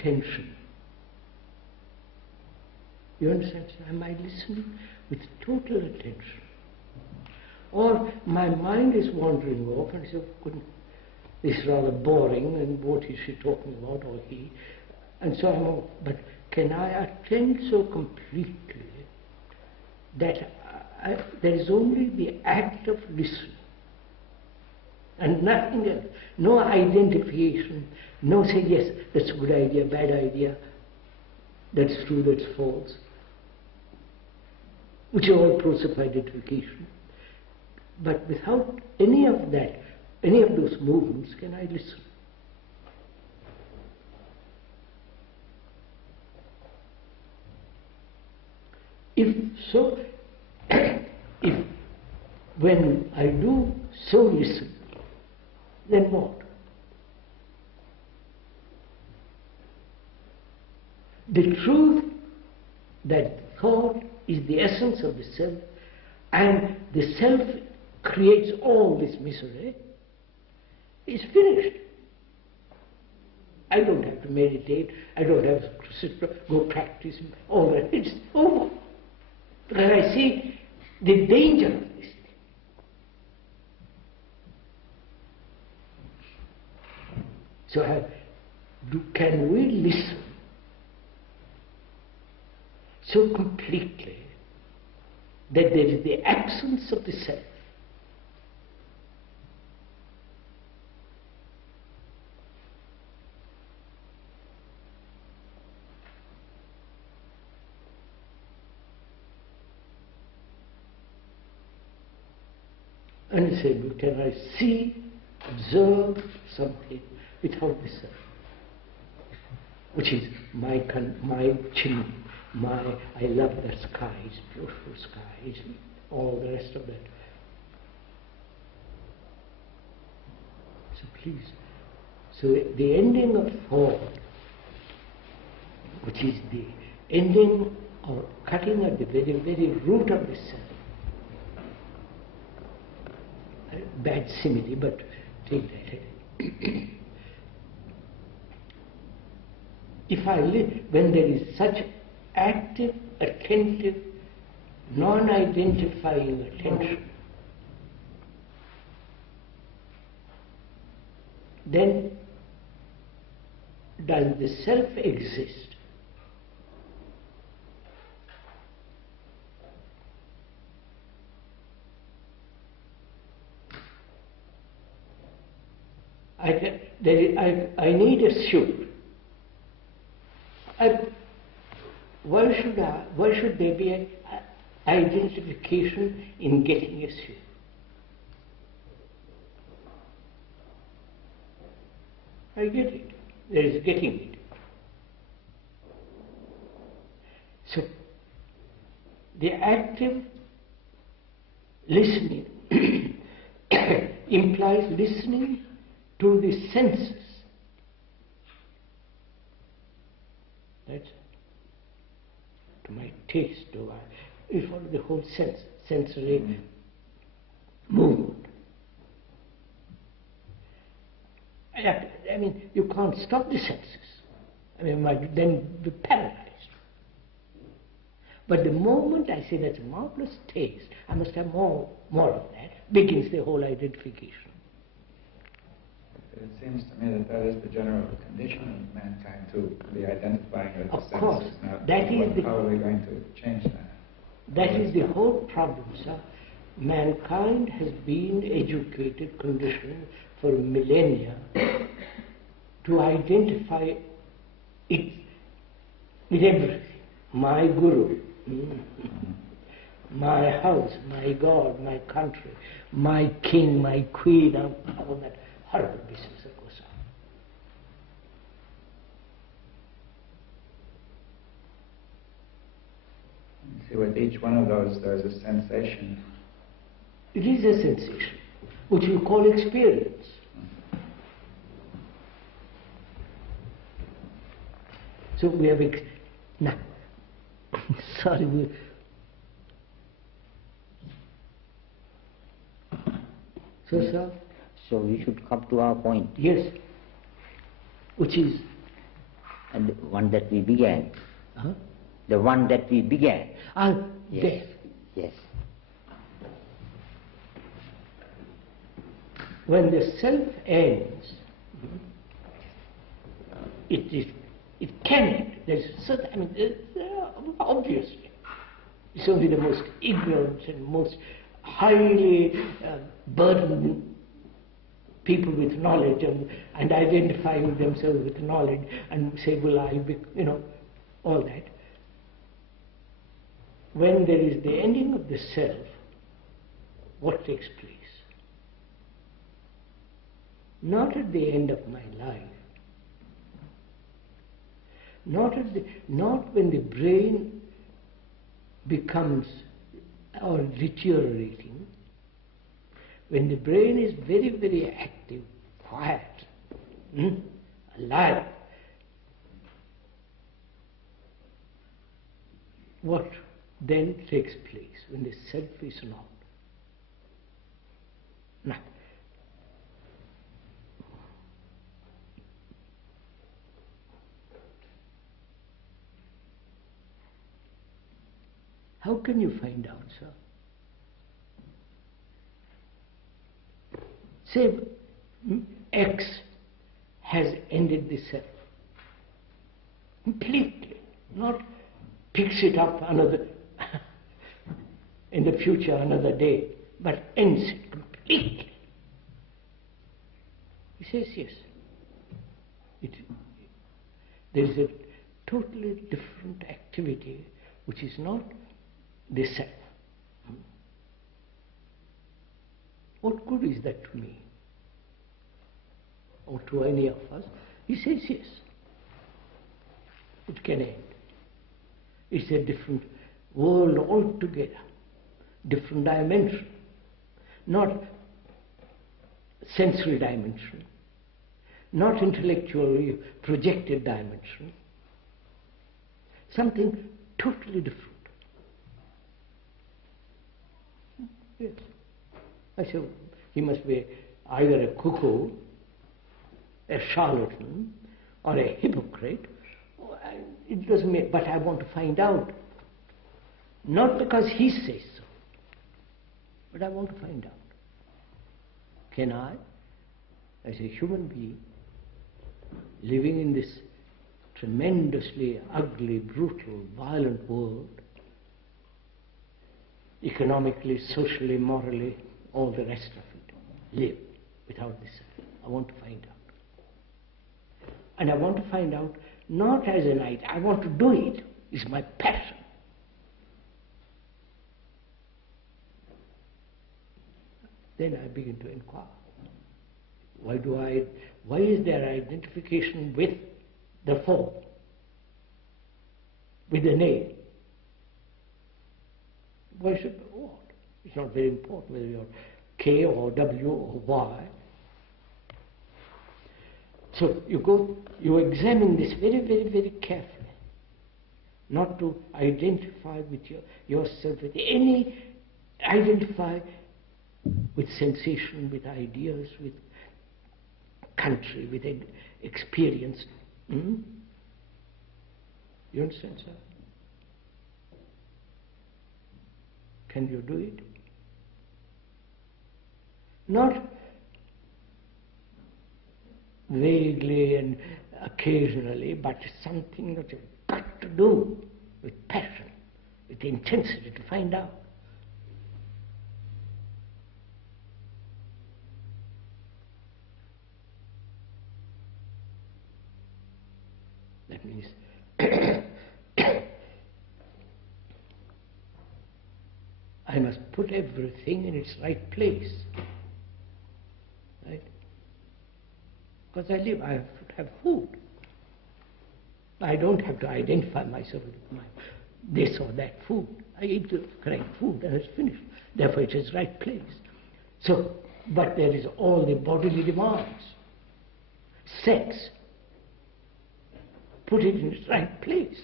attention. You understand? Am I listening with total attention? Or my mind is wandering off and I say, goodness, this is rather boring, and what is she talking about, or he? And so I'm off. But can I attend so completely that there is only the act of listening and nothing else? No identification, no say, yes, that's a good idea, bad idea, that's true, that's false, which are all process of identification. But without any of that, any of those movements, can I listen? If so, if when I do so listen, then what? The truth that thought is the essence of the self, and the self creates all this misery, is finished. I don't have to meditate, I don't have to sit, go practice, all that. It's over. Because I see the danger of this thing. So can we listen so completely that there is the absence of the self? And he said, can I see, observe something without the self? Which is my chimney, I love that sky, it's beautiful sky, it's all the rest of that. So please, so the ending of thought, which is the ending or cutting at the very, very root of the self. Bad simile, but take that. If I live, when there is such active, attentive, non-identifying attention, then does the self exist? I need a suit. Why should there be an identification in getting a suit? I get it. There is getting it. So the active listening implies listening to the senses. That's to my taste, you follow the whole sensory movement. I mean, you can't stop the senses. I mean, you might then be paralyzed. But the moment I say that's a marvelous taste, I must have more of that, begins the whole identification. It seems to me that is the general condition of mankind, to be identifying with the senses. Of course. Now, how are we going to change that? That is the whole problem, sir. Mankind has been educated, conditioned for millennia to identify it with everything. My guru, my house, my God, my country, my king, my queen, all that horrible business that goes on. See, with each one of those, there's a sensation. It is a sensation, which we call experience. So we have sorry. Sir? So we should come to our point. Yes. Which is And the one that we began. Huh? The one that we began. Yes. Death. Yes. When the self ends, it can end. There's certain, obviously, it's only the most ignorant and most highly burdened people with knowledge and identifying themselves with knowledge and say, well, I'll be, all that. When there is the ending of the self, what takes place? Not at the end of my life, not when the brain becomes or deteriorating, when the brain is very, very active, quiet, alive. What then takes place when the self is not? Now, how can you find out, sir? Say X has ended the self completely, not picks it up another in the future another day, but ends it completely. He says yes. There is a totally different activity which is not the self. What good is that to me? Or to any of us? He says yes. It can end. It's a different world altogether, different dimension, not sensory dimension, not intellectually projected dimension, something totally different. Yes. I said, he must be either a cuckoo, a charlatan, or a hypocrite. It doesn't make, but I want to find out. Not because he says so, but I want to find out. Can I, as a human being, living in this tremendously ugly, brutal, violent world, economically, socially, morally, all the rest of it, live without this? I want to find out. And I want to find out not as an idea, I want to do it. It's my passion. Then I begin to inquire. Why is there identification with the form, with the name? Why should what? It's not very important whether you're K or W or Y. So you examine this very, very, very carefully, not to identify with yourself, with identify with sensation, with ideas, with country, with experience. You understand, sir? Can you do it? Not vaguely and occasionally, but something that you've got to do with passion, with intensity to find out. That means I must put everything in its right place. Right? Because I live, I have to have food. I don't have to identify myself with this or that food. I eat the correct food and it's finished. Therefore it is right place. So, but there is all the bodily demands. Sex. Put it in its right place.